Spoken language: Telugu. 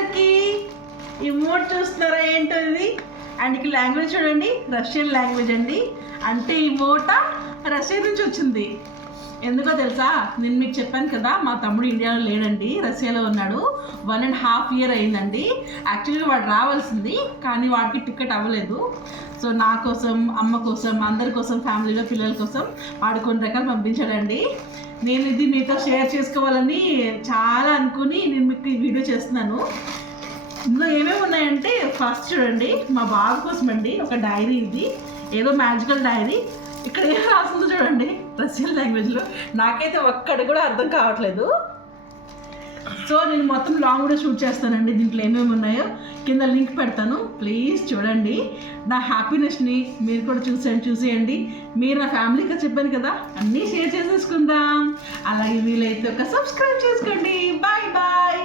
అందరికీ ఇమోట్ చూస్తున్నారా ఏంటో ఇది. అండ్ ఇక్కడ లాంగ్వేజ్ చూడండి, రష్యన్ లాంగ్వేజ్ అండి. అంటే ఇమోట రష్యా నుంచి వచ్చింది. ఎందుకో తెలుసా, నేను మీకు చెప్పాను కదా మా తమ్ముడు ఇండియాలో లేడండి, రష్యాలో ఉన్నాడు. 1.5 year అయిందండి. యాక్చువల్గా వాడు రావాల్సింది, కానీ వాడికి టికెట్ అవ్వలేదు. సో నా కోసం, అమ్మ కోసం, అందరి కోసం, ఫ్యామిలీలో పిల్లల కోసం వాడు కొన్ని రకాలు పంపించాడండి. నేను ఇది మీతో షేర్ చేసుకోవాలని చాలా అనుకుని నేను మీకు ఈ వీడియో చేస్తున్నాను. ఇందులో ఏమేమి ఉన్నాయంటే, ఫస్ట్ చూడండి మా బాబు కోసం అండి ఒక డైరీ. ఇది ఏదో మ్యాజికల్ డైరీ. ఇక్కడ ఏం రాస్తుందో చూడండి రష్యన్ లాంగ్వేజ్లో, నాకైతే ఒక్కటి కూడా అర్థం కావట్లేదు. సో నేను మొత్తం లాంగ్ వీడియో షూట్ చేస్తానండి. దీంట్లో ఏమేమి ఉన్నాయో కింద లింక్ పెడతాను, ప్లీజ్ చూడండి. నా హ్యాపీనెస్ని మీరు కూడా చూసేయండి. మీరు నా ఫ్యామిలీగా చెప్పాను కదా, అన్నీ షేర్ చేసేసుకుందాం. అలాగే వీలైతే ఒక సబ్స్క్రైబ్ చేసుకోండి. Bye bye.